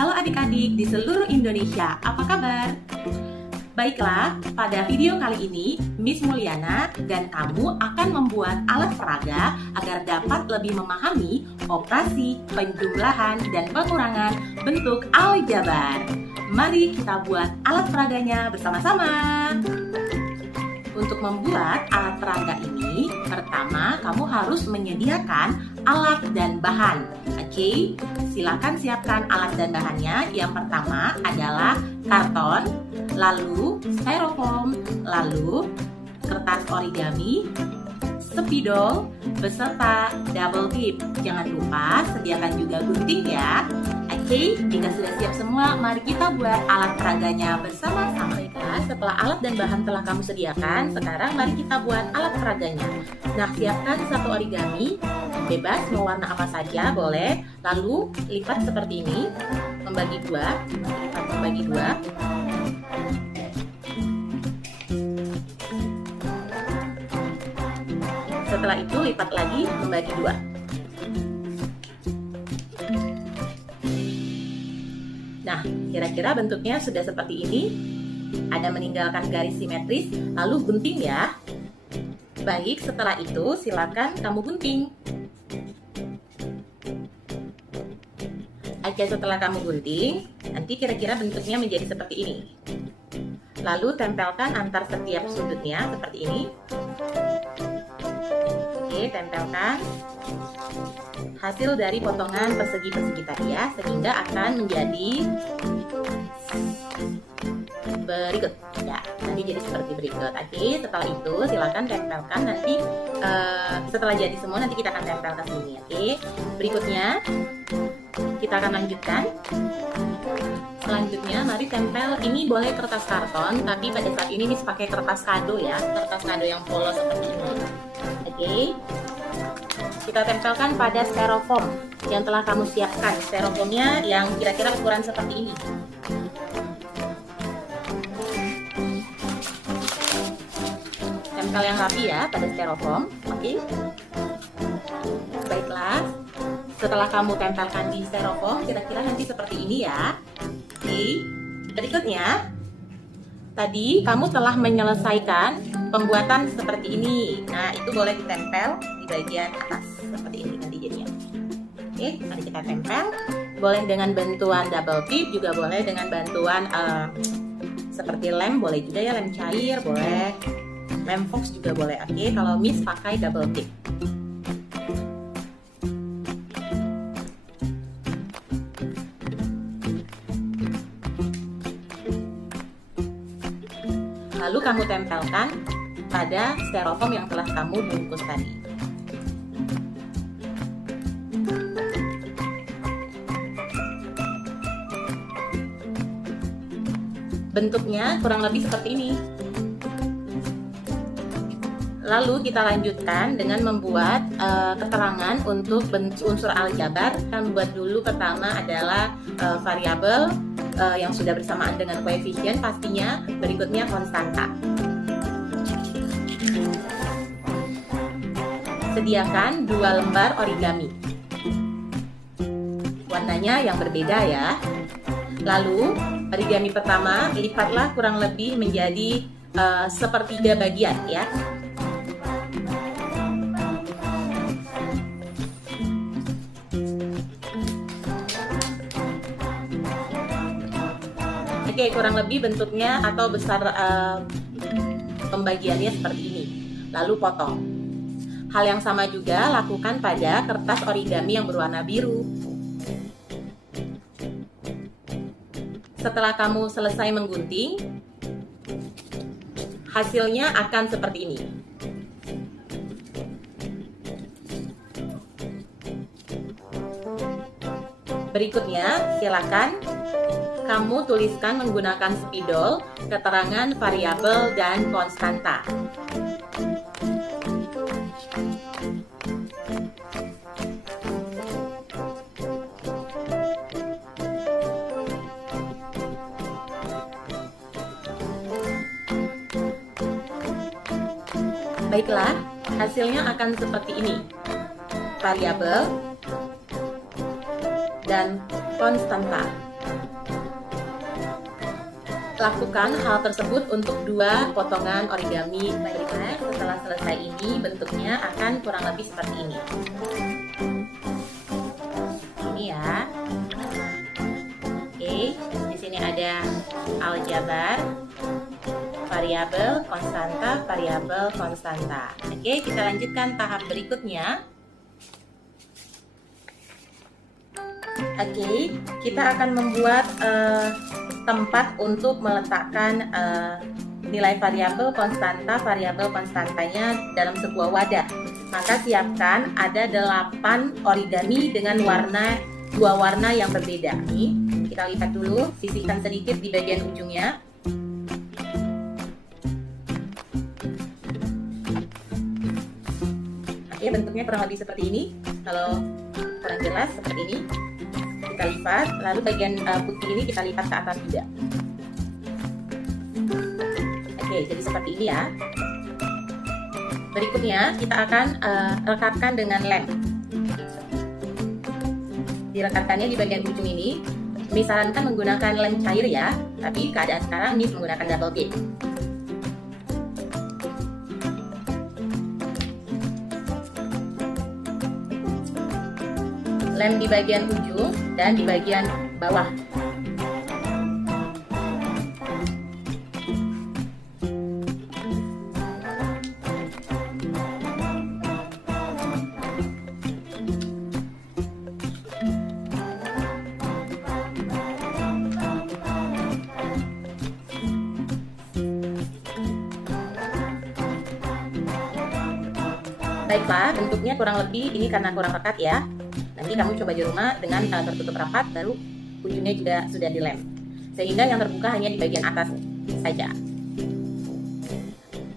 Halo adik-adik di seluruh Indonesia, apa kabar? Baiklah, pada video kali ini, Miss Mulyana dan kamu akan membuat alat peraga agar dapat lebih memahami operasi, penjumlahan, dan pengurangan bentuk aljabar. Mari kita buat alat peraganya bersama-sama. Untuk membuat alat peraga ini, pertama kamu harus menyediakan alat dan bahan. Oke, silakan siapkan alat dan bahannya. Yang pertama adalah karton, lalu styrofoam, lalu kertas origami, spidol, beserta double tip. Jangan lupa sediakan juga gunting ya. Oke, jika sudah siap semua, mari kita buat alat peraganya bersama-sama. Setelah alat dan bahan telah kamu sediakan, sekarang mari kita buat alat peraganya. Nah, siapkan satu origami, bebas mau warna apa saja boleh. Lalu lipat seperti ini, membagi dua, lipat membagi dua. Setelah itu lipat lagi, membagi dua. Nah, kira-kira bentuknya sudah seperti ini. Ada meninggalkan garis simetris, lalu gunting ya. Baik, setelah itu silakan kamu gunting. Oke, setelah kamu gunting, nanti kira-kira bentuknya menjadi seperti ini. Lalu tempelkan antar setiap sudutnya seperti ini. Oke, tempelkan hasil dari potongan persegi-persegi tadi ya, sehingga akan menjadi berikut ya, nanti jadi seperti berikut. Oke, setelah itu silakan tempelkan nanti setelah jadi semua nanti kita akan tempel ke sini. Oke, berikutnya kita akan lanjutkan. Selanjutnya mari tempel, ini boleh kertas karton, tapi pada saat ini Miss pakai kertas kado ya, kertas kado yang polos seperti ini. Oke, kita tempelkan pada styrofoam yang telah kamu siapkan. Styrofoamnya yang kira-kira ukuran seperti ini. Tempel yang rapi ya pada styrofoam. Oke. Baiklah, setelah kamu tempelkan di styrofoam, kira-kira nanti seperti ini ya. Oke. Berikutnya, tadi kamu telah menyelesaikan pembuatan seperti ini. Nah, itu boleh ditempel di bagian atas seperti ini nanti jadinya. Oke, mari kita tempel. Boleh dengan bantuan double tip, juga boleh dengan bantuan seperti lem, boleh juga ya, lem cair, boleh. Lem fox juga boleh. Oke, kalau Miss pakai double tip. Lalu kamu tempelkan pada styrofoam yang telah kamu bungkus tadi. Bentuknya kurang lebih seperti ini. Lalu kita lanjutkan dengan membuat keterangan untuk unsur aljabar. Kita buat dulu pertama adalah variabel yang sudah bersamaan dengan koefisien pastinya, berikutnya konstanta. Sediakan 2 lembar origami. Warnanya yang berbeda ya. Lalu origami pertama lipatlah kurang lebih menjadi sepertiga bagian ya. Oke, kurang lebih bentuknya atau besar pembagiannya seperti ini. Lalu potong. Hal yang sama juga lakukan pada kertas origami yang berwarna biru. Setelah kamu selesai menggunting, hasilnya akan seperti ini. Berikutnya, silakan kamu tuliskan menggunakan spidol keterangan variabel dan konstanta. Baiklah, hasilnya akan seperti ini. Variabel dan konstanta. Lakukan hal tersebut untuk 2 potongan origami berikutnya. Setelah selesai ini, bentuknya akan kurang lebih seperti ini. Ini ya. Oke, di sini ada aljabar, variabel konstanta, variabel konstanta. Oke, kita lanjutkan tahap berikutnya. Oke, kita akan membuat tempat untuk meletakkan nilai variabel konstantanya dalam sebuah wadah. Maka siapkan ada 8 origami dengan dua warna yang berbeda. Nih, kita lihat dulu, sisihkan sedikit di bagian ujungnya. Oke, bentuknya kurang lebih seperti ini. Kalau kurang jelas seperti ini, kita lipat, lalu bagian putih ini kita lipat ke atas juga. Oke, jadi seperti ini ya. Berikutnya kita akan rekatkan dengan lem. Direkatkannya di bagian ujung ini. Misalkan menggunakan lem cair ya, tapi keadaan sekarang Miss menggunakan double tip. Lem di bagian ujung dan di bagian bawah. Baiklah, bentuknya kurang lebih ini karena kurang rekat ya. Nanti kamu coba di rumah dengan tertutup rapat, baru ujungnya juga sudah dilem. Sehingga yang terbuka hanya di bagian atas saja.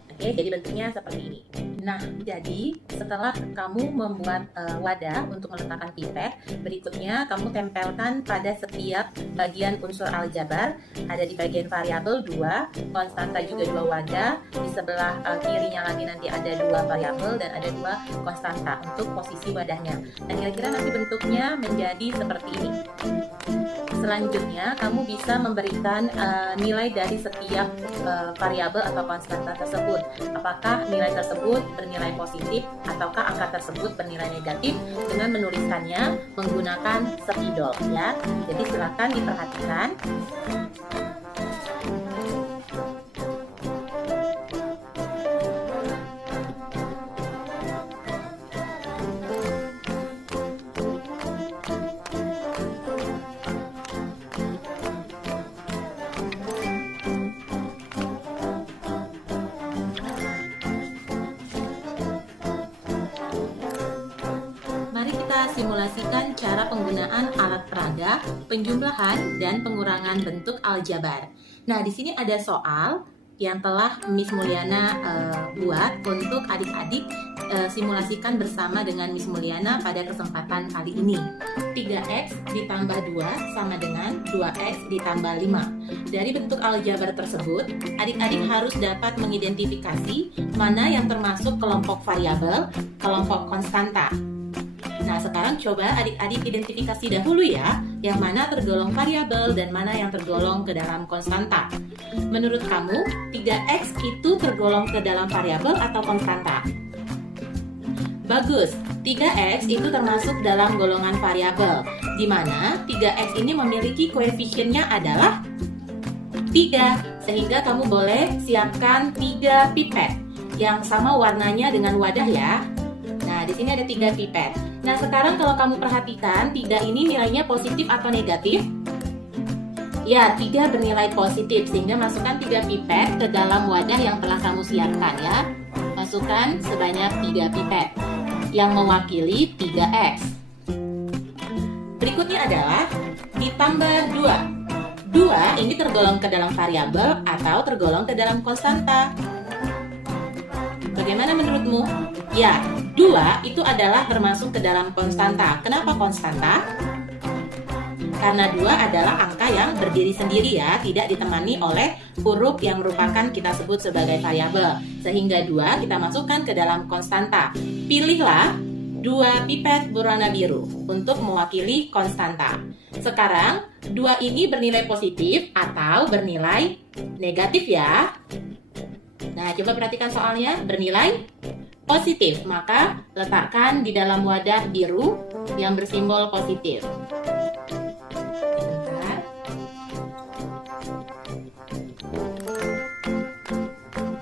Oke, jadi bentuknya seperti ini. Nah, jadi setelah kamu membuat wadah untuk meletakkan pipet, berikutnya kamu tempelkan pada setiap bagian unsur aljabar. Ada di bagian variabel 2, konstanta juga 2 wadah. Di sebelah kirinya lagi nanti ada 2 variabel dan ada 2 konstanta untuk posisi wadahnya. Dan kira-kira nanti bentuknya menjadi seperti ini. Selanjutnya, kamu bisa memberikan nilai dari setiap variabel atau konstanta tersebut. Apakah nilai tersebut bernilai positif ataukah angka tersebut bernilai negatif dengan menuliskannya menggunakan spidol ya. Jadi silakan diperhatikan. Mari kita simulasikan cara penggunaan alat peraga, penjumlahan, dan pengurangan bentuk aljabar. Nah, di sini ada soal yang telah Miss Mulyana buat untuk adik-adik simulasikan bersama dengan Miss Mulyana pada kesempatan kali ini. 3x ditambah 2 sama dengan 2x ditambah 5. Dari bentuk aljabar tersebut, adik-adik harus dapat mengidentifikasi mana yang termasuk kelompok variabel, kelompok konstanta. Nah, sekarang coba adik-adik identifikasi dahulu ya, yang mana tergolong variabel dan mana yang tergolong ke dalam konstanta. Menurut kamu, 3x itu tergolong ke dalam variabel atau konstanta? Bagus, 3x itu termasuk dalam golongan variabel, di mana 3x ini memiliki koefisiennya adalah 3, sehingga kamu boleh siapkan 3 pipet yang sama warnanya dengan wadah ya. Nah, di sini ada 3 pipet. Nah, sekarang kalau kamu perhatikan, 3 ini nilainya positif atau negatif? Ya, 3 bernilai positif, sehingga masukkan 3 pipet ke dalam wadah yang telah kamu siapkan ya. Masukkan sebanyak 3 pipet yang mewakili 3x. Berikutnya adalah ditambah 2. 2 ini tergolong ke dalam variabel atau tergolong ke dalam konstanta? Bagaimana menurutmu? Ya, 2 itu adalah termasuk ke dalam konstanta. Kenapa konstanta? Karena 2 adalah angka yang berdiri sendiri ya, tidak ditemani oleh huruf yang merupakan kita sebut sebagai variabel. Sehingga 2 kita masukkan ke dalam konstanta. Pilihlah 2 pipet berwarna biru untuk mewakili konstanta. Sekarang, 2 ini bernilai positif atau bernilai negatif ya. Nah, coba perhatikan soalnya, bernilai positif. Maka, letakkan di dalam wadah biru yang bersimbol positif. Bentar.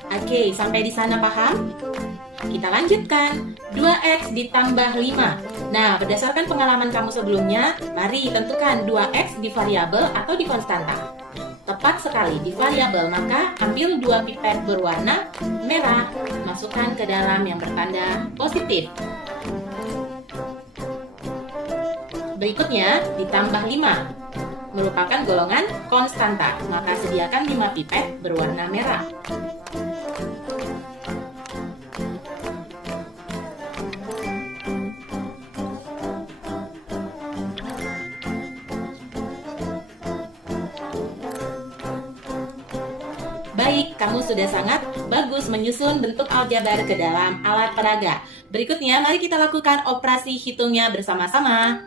Oke, sampai di sana paham? Kita lanjutkan. 2x ditambah 5. Nah, berdasarkan pengalaman kamu sebelumnya, mari tentukan 2x di variabel atau di konstanta. Tepat sekali, di variabel, maka ambil 2 pipet berwarna merah, masukkan ke dalam yang bertanda positif. Berikutnya, ditambah 5, merupakan golongan konstanta, maka sediakan 5 pipet berwarna merah. Baik, kamu sudah sangat bagus menyusun bentuk aljabar ke dalam alat peraga. Berikutnya, mari kita lakukan operasi hitungnya bersama-sama.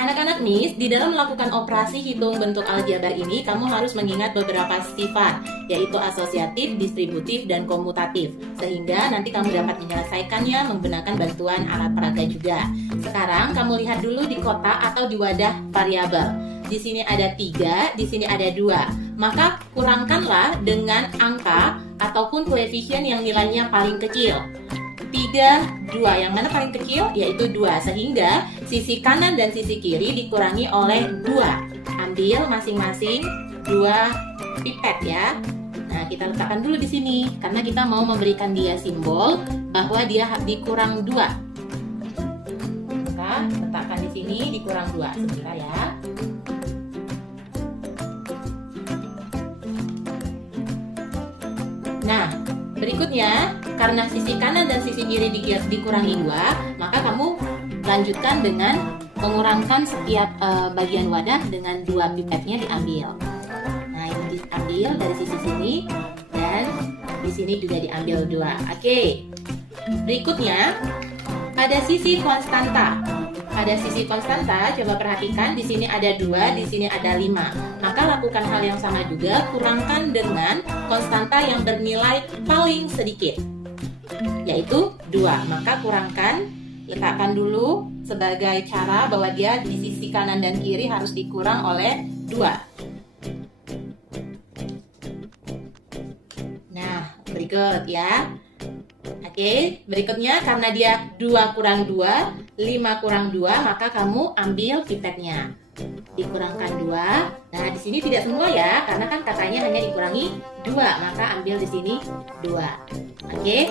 Anak-anak Miss, di dalam melakukan operasi hitung bentuk aljabar ini, kamu harus mengingat beberapa sifat, yaitu asosiatif, distributif, dan komutatif. Sehingga nanti kamu dapat menyelesaikannya menggunakan bantuan alat peraga juga. Sekarang, kamu lihat dulu di kotak atau di wadah variabel. Di sini ada 3, di sini ada 2. Maka kurangkanlah dengan angka ataupun koefisien yang nilainya paling kecil. 3, 2. Yang mana paling kecil? Yaitu 2. Sehingga sisi kanan dan sisi kiri dikurangi oleh 2. Ambil masing-masing 2 pipet ya. Nah, kita letakkan dulu di sini karena kita mau memberikan dia simbol bahwa dia dikurang 2. Maka letakkan di sini dikurang 2. Sebentar ya. Nah, berikutnya, karena sisi kanan dan sisi kiri dikurangi 2, maka kamu lanjutkan dengan mengurangkan setiap bagian wadah dengan 2 pipetnya diambil. Nah, ini diambil dari sisi sini dan di sini juga diambil 2. Oke. Berikutnya, pada sisi konstanta. Pada sisi konstanta, coba perhatikan di sini ada 2, di sini ada 5. Maka lakukan hal yang sama juga, kurangkan dengan konstanta yang bernilai paling sedikit, yaitu 2. Maka kurangkan, letakkan dulu sebagai cara bahwa dia di sisi kanan dan kiri harus dikurang oleh 2. Nah, berikut ya. Oke, berikutnya karena dia 2 kurang 2, 5 kurang 2, maka kamu ambil pipetnya. Dikurangkan 2. Nah, di sini tidak semua ya, karena kan katanya hanya dikurangi 2, maka ambil di sini 2. Oke.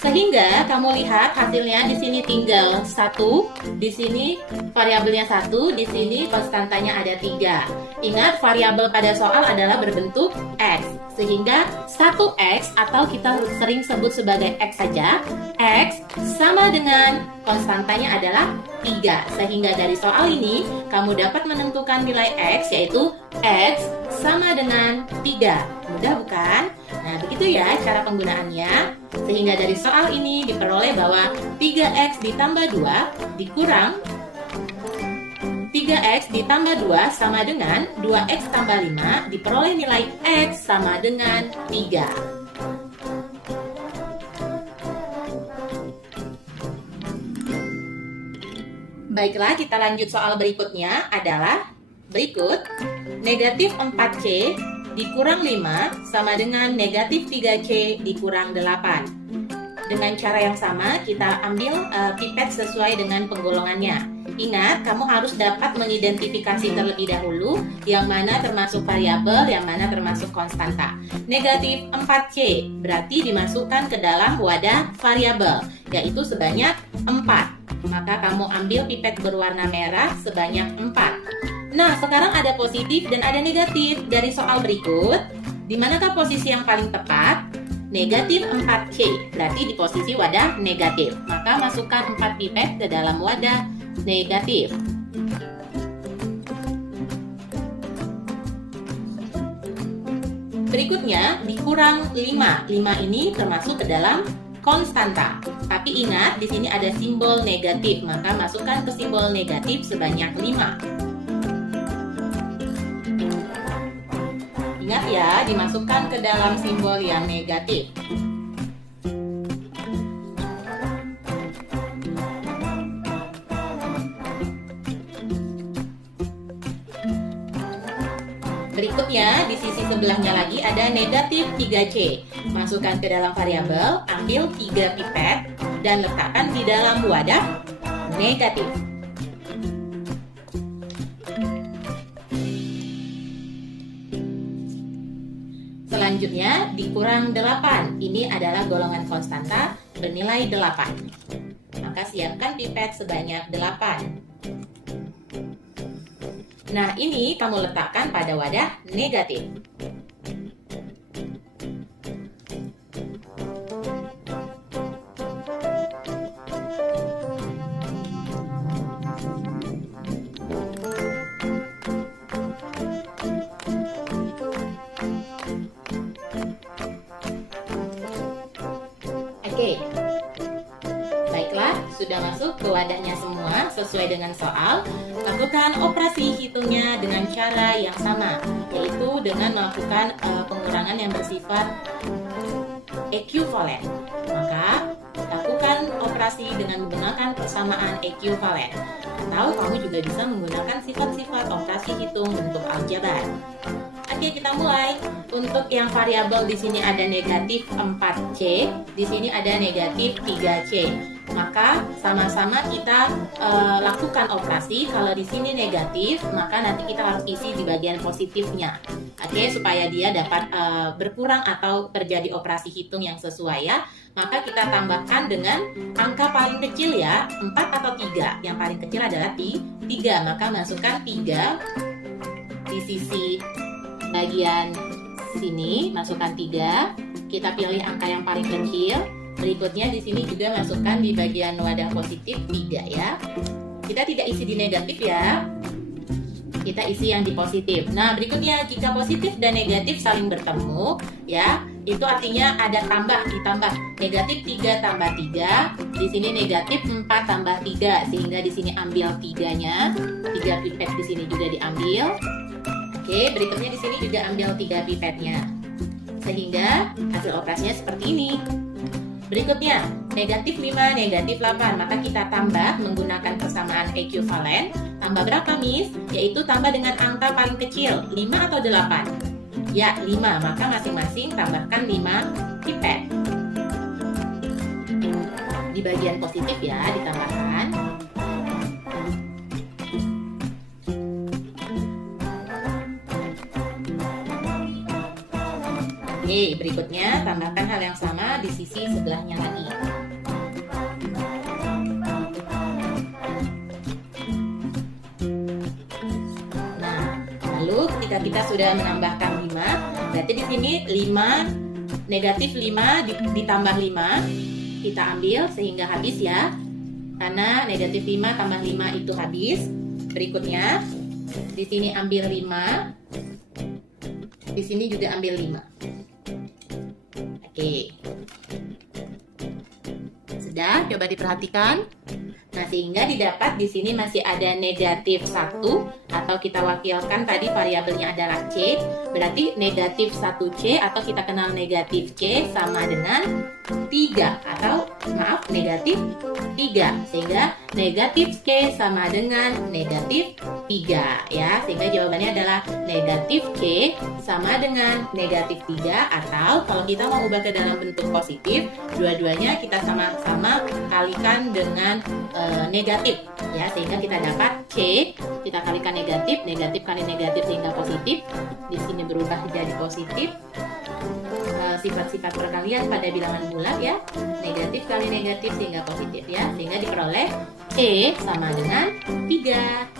Sehingga kamu lihat hasilnya di sini tinggal 1, di sini variabelnya 1, di sini konstantanya ada 3. Ingat, variabel pada soal adalah berbentuk X. Sehingga 1X atau kita sering sebut sebagai X saja, X sama dengan konstantanya adalah 3. Sehingga dari soal ini kamu dapat menentukan nilai X, yaitu X sama dengan 3. Mudah bukan? Nah, begitu ya cara penggunaannya. Sehingga dari soal ini diperoleh bahwa 3X ditambah 2 dikurang 3X ditambah 2 sama dengan 2X tambah 5, diperoleh nilai X sama dengan 3. Baiklah, kita lanjut soal berikutnya adalah berikut. Negatif 4C dikurang 5 sama dengan negatif 3C dikurang 8. Dengan cara yang sama, kita ambil pipet sesuai dengan penggolongannya. Ingat, kamu harus dapat mengidentifikasi terlebih dahulu yang mana termasuk variabel, yang mana termasuk konstanta. Negatif 4C berarti dimasukkan ke dalam wadah variabel, yaitu sebanyak 4. Maka kamu ambil pipet berwarna merah sebanyak 4. Nah, sekarang ada positif dan ada negatif. Dari soal berikut, di manakah posisi yang paling tepat? Negatif 4C, berarti di posisi wadah negatif. Maka masukkan 4 pipet ke dalam wadah negatif. Berikutnya dikurang 5. 5 ini termasuk ke dalam konstanta. Tapi ingat di sini ada simbol negatif, maka masukkan ke simbol negatif sebanyak 5. Ingat ya, dimasukkan ke dalam simbol yang negatif. Berikutnya, di sisi sebelahnya lagi ada negatif 3C. Masukkan ke dalam variabel, ambil 3 pipet, dan letakkan di dalam wadah negatif. Selanjutnya, dikurang 8. Ini adalah golongan konstanta bernilai 8. Maka siapkan pipet sebanyak 8. Nah, ini kamu letakkan pada wadah negatif. Oke. Baiklah, sudah masuk ke wadahnya semua sesuai dengan soal. Lakukan operasi hitungnya dengan cara yang sama, yaitu dengan melakukan pengurangan yang bersifat ekuivalen. Maka, lakukan operasi dengan menggunakan persamaan ekuivalen. Atau kamu juga bisa menggunakan sifat-sifat operasi hitung bentuk aljabar. Oke, kita mulai. Untuk yang variabel di sini ada negatif 4C, di sini ada negatif 3C. Maka sama-sama kita lakukan operasi. Kalau di sini negatif, maka nanti kita harus isi di bagian positifnya. Oke, supaya dia dapat berkurang atau terjadi operasi hitung yang sesuai ya. Maka kita tambahkan dengan angka paling kecil ya, 4 atau 3. Yang paling kecil adalah 3. Maka masukkan 3 di sisi bagian sini, masukkan 3. Kita pilih angka yang paling kecil. Berikutnya di sini juga masukkan di bagian wadah positif 3 ya. Kita tidak isi di negatif ya. Kita isi yang di positif. Nah, berikutnya jika positif dan negatif saling bertemu ya, itu artinya ada ditambah. Negatif 3 tambah 3. Di sini negatif 4 tambah 3, sehingga di sini ambil 3-nya. 3 pipet di sini juga diambil. Oke, berikutnya di sini juga ambil 3 pipetnya. Sehingga hasil operasinya seperti ini. Berikutnya, negatif 5, negatif 8. Maka kita tambah menggunakan persamaan ekuivalen. Tambah berapa, Miss? Yaitu tambah dengan angka paling kecil, 5 atau 8? Ya, 5. Maka masing-masing tambahkan 5 pipet. Di bagian positif ya, ditambahkan. Oke, berikutnya tambahkan hal yang sama di sisi sebelahnya lagi. Nah, lalu ketika kita sudah menambahkan 5, berarti di sini 5 negatif 5 ditambah 5 kita ambil sehingga habis ya. Karena negatif 5 tambah 5 itu habis. Berikutnya di sini ambil 5. Di sini juga ambil 5. Oke. Sudah, coba diperhatikan. Nah, sehingga didapat di sini masih ada negatif 1 atau kita wakilkan tadi variabelnya adalah C. Berarti negatif 1C atau kita kenal negatif C sama dengan 3 atau maaf negatif 3. Sehingga negatif C sama dengan negatif 3 ya. Sehingga jawabannya adalah negatif C sama dengan negatif 3, atau kalau kita mau ubah ke dalam bentuk positif, dua-duanya kita sama-sama kalikan dengan negatif ya, sehingga kita dapat C kita kalikan negatif, negatif kali negatif sehingga positif. Di sini berubah menjadi positif. Sifat-sifat perkalian pada bilangan bulat ya, negatif kali negatif sehingga positif ya, sehingga diperoleh C sama dengan 3.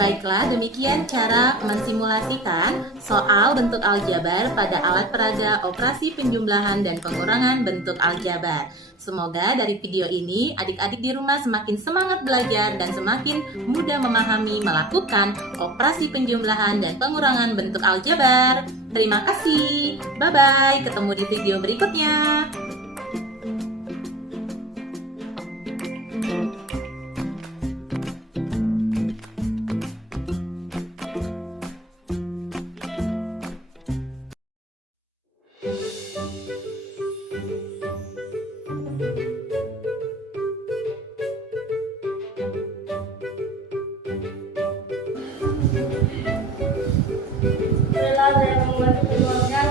Baiklah, demikian cara mensimulasikan soal bentuk aljabar pada alat peraga operasi penjumlahan dan pengurangan bentuk aljabar. Semoga dari video ini adik-adik di rumah semakin semangat belajar dan semakin mudah memahami melakukan operasi penjumlahan dan pengurangan bentuk aljabar. Terima kasih. Bye-bye. Ketemu di video berikutnya. Setelah saya membuat peluangnya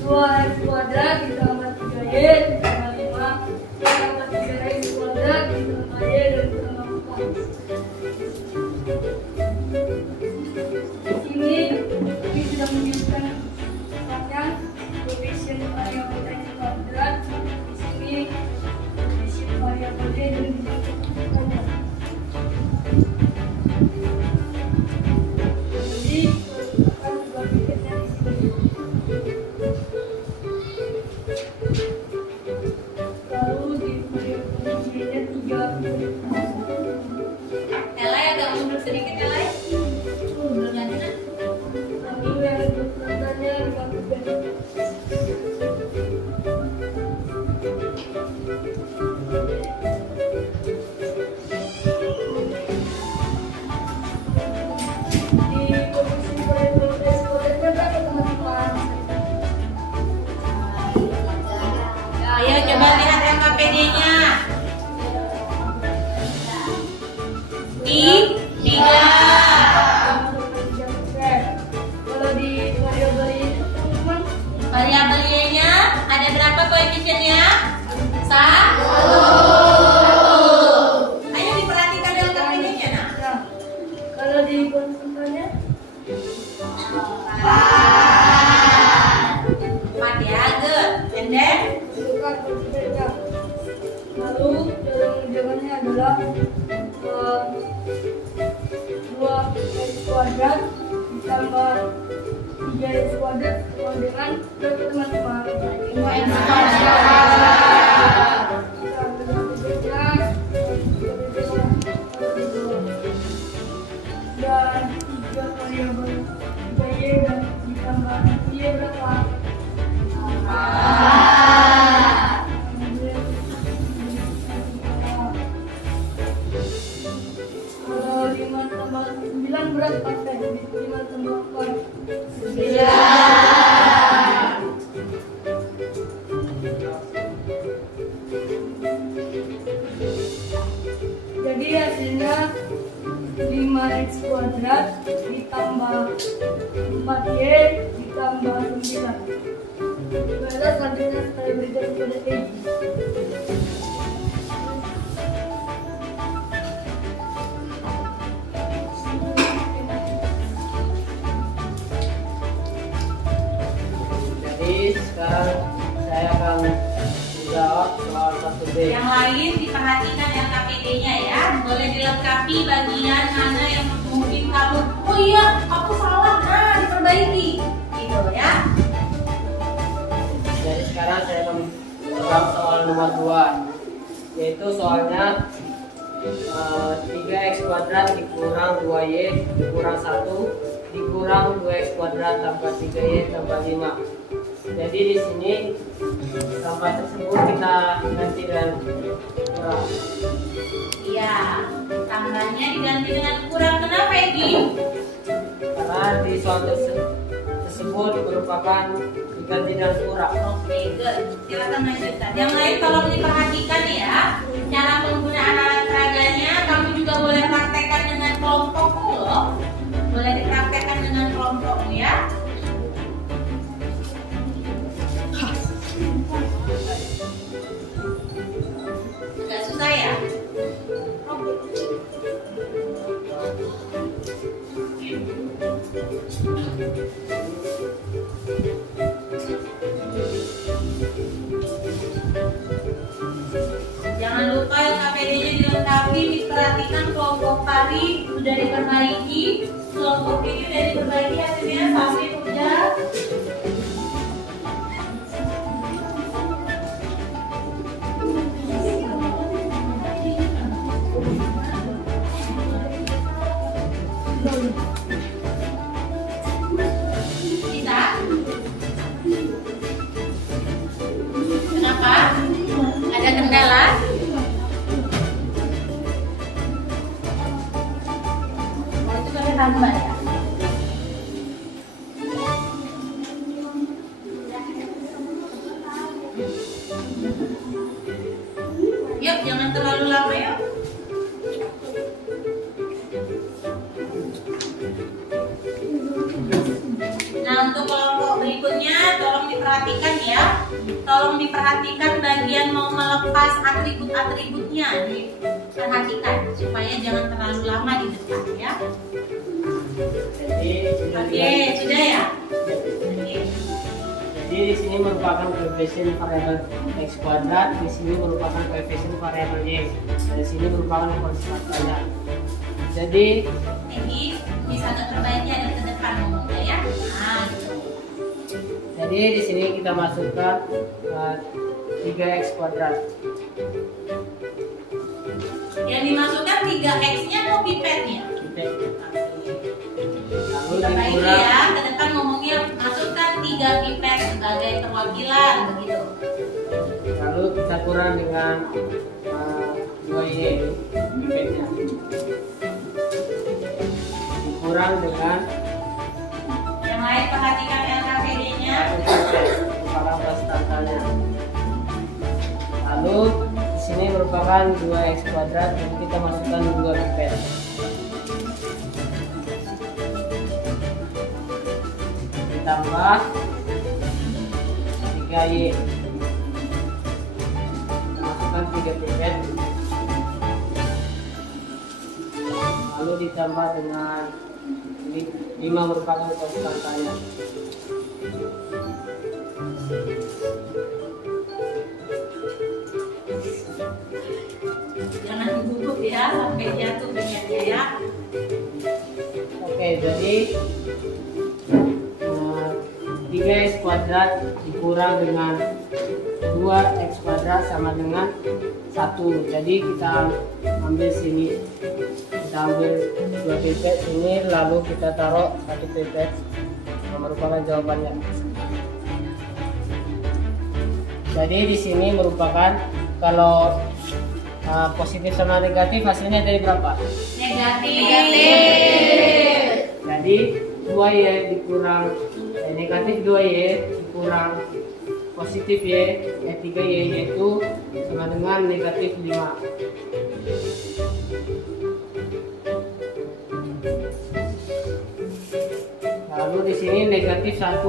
2x kuadrat ditambah 3y ditambah 5 ditambah 3x kuadrat ditambah y dan ditambah 4. Di sini kami sudah menyebutkan peluangnya koefisien variabel x kuadrat. Di sini koefisien variabel y dan ditambah. Elai agak mundur sedikit, Elai. Ayo coba lihat LKPD-nya. Di 3. Kalau di variabel ini teman-teman, Variabel Y-nya ada berapa koefisiennya? 1. Ayo diperhatikan LKPD-nya, nah. nah, kalau di konstannya 4 ya, good. And then bukan konstannya. Lalu dalam mengerjakannya adalah 2x kuadrat ditambah 3x kuadrat sama dengan berapa teman-teman? 5x dan 3 variabel 3y dan ditambah y berapa? Kalau 5 tambah 9 berapa? 5 tambah 4 Jadi hasilnya 5x kuadrat ditambah 4y ditambah 9. Baiklah, selanjutnya saya berikan kepada Egy. Jadi sekarang saya akan menjawab soal 1B. Yang lain diperhatikan LKPD-nya ya. Boleh dilengkapi bagian mana yang mungkin kamu, oh iya, aku salah, nah diperbaiki. Gitu ya. Jadi sekarang saya akan menjawab soal nomor 2, yaitu soalnya 3x kuadrat dikurang 2y dikurang 1 dikurang 2x kuadrat tambah 3y tambah 5. Jadi di sini sampah tersebut kita ganti dengan kurang. Iya, tambahnya diganti dengan kurang. Kenapa, Egi? Karena di soal tersebut merupakan diganti dengan kurang. Oke, good. Silakan lanjutkan. Yang lain tolong diperhatikan ya. Cara penggunaan alat peraganya, kamu juga boleh praktekkan dengan kelompokmu loh. Boleh dipraktekkan dengan kelompokmu ya. Gak susah ya? Jangan lupa LKPD-nya dilengkapi, diperhatikan kelompok tari Sudah diperbaiki, kelompok ini sudah diperbaiki hasilnya sampai udah. Bisa? Kenapa? Ada kendala? Oh, itu kan tambah ya? Yuk, jangan terlalu lama yuk. Nah, untuk kelompok berikutnya tolong diperhatikan ya. Tolong diperhatikan bagian mau melepas atribut-atributnya. Diperhatikan supaya jangan terlalu lama di depan ya. Oke, sudah ya? Oke. Jadi di sini merupakan koefisien variabel x kuadrat, di sini merupakan koefisien variabel y, dan di sini merupakan konstantannya. Jadi Ini bisa terbaiknya ada ke depan ngomongnya ya. Nah, gitu. Jadi di sini kita masukkan 3x kuadrat. Yang dimasukkan 3x-nya mau pipetnya. Lalu Baik dikurang, ya, ke depan ngomongnya masukkan 3 pipet sebagai perwakilan begitu. lalu kita kurang dengan 2y pipetnya. Dikurang dengan Yang lain perhatikan LKPD-nya. merupakan konstantannya. Lalu di sini merupakan 2x kuadrat, jadi kita masukkan 2 pipet. Ditambah 3y. Kita masukkan 3 pipet. Lalu ditambah dengan 5 merupakan konstantanya. Jangan ditutup ya sampai jatuh pipetnya ya. Oke, jadi 3x kuadrat dikurang dengan 2x kuadrat sama dengan 1. Jadi kita ambil sini, kita ambil 2 pipet sini, lalu kita taruh 1 pipet yang merupakan jawabannya. Jadi di sini merupakan kalau positif sama negatif hasilnya dari berapa? Negatif. Jadi 2y dikurang negatif 2y dikurang positif y 3y yaitu sama dengan negatif 5. Lalu di sini negatif 1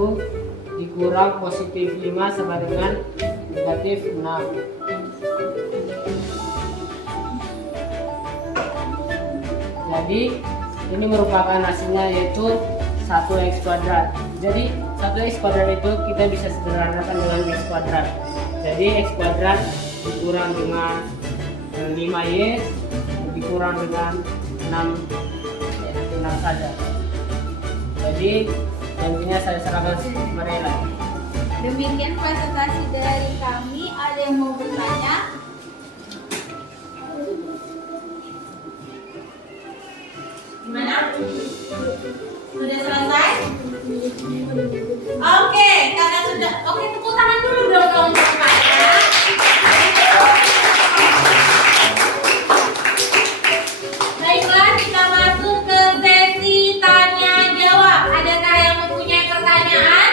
dikurang positif 5 sama dengan negatif 6. Jadi ini merupakan hasilnya yaitu 1x kuadrat. Jadi 1x kuadrat itu kita bisa sederhanakan dengan x kuadrat. Jadi x kuadrat dikurang dengan 5y dikurang dengan 6 saja. Jadi intinya saya serahkan mereka. Demikian presentasi dari kami. Ada yang mau bertanya? Gimana? Sudah selesai? Oke, karena sudah. Oke, tepuk tangan dulu dong semuanya. Baiklah, kita masuk ke sesi tanya jawab. Adakah yang mempunyai pertanyaan?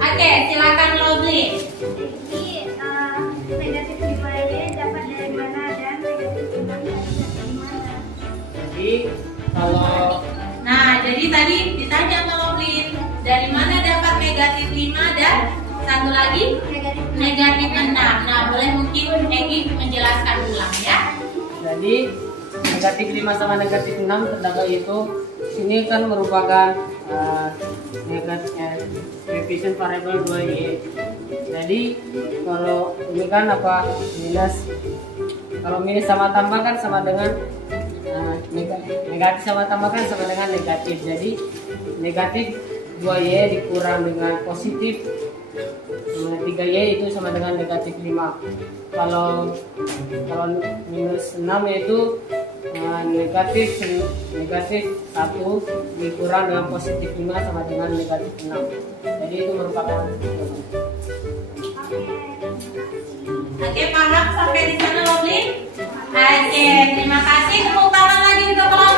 Oke, silakan Lovely. Jadi negatif 5y dapat dari mana dan negatif 6 dapat dari mana? Jadi kalau Nah, jadi tadi ditanya sama Lovely, dari mana dapat negatif 5 dan satu lagi negatif 6. Nah, boleh mungkin Egi menjelaskan ulang ya. jadi negatif 5 sama negatif 6 terdapat itu sini kan merupakan koefisien variabel 2y. Jadi kalau ini kan apa minus, kalau minus sama tambah kan sama dengan negatif sama tambahkan sama dengan negatif. Jadi negatif 2Y dikurang dengan positif 3Y itu sama dengan negatif 5. Kalau minus 6 yaitu negatif 1 dikurang dengan positif 5 sama dengan negatif 6. Jadi itu merupakan Oke, paham sampai di sana, Lovely? Oke, terima kasih. Tepuk tangan lagi untuk Lovely.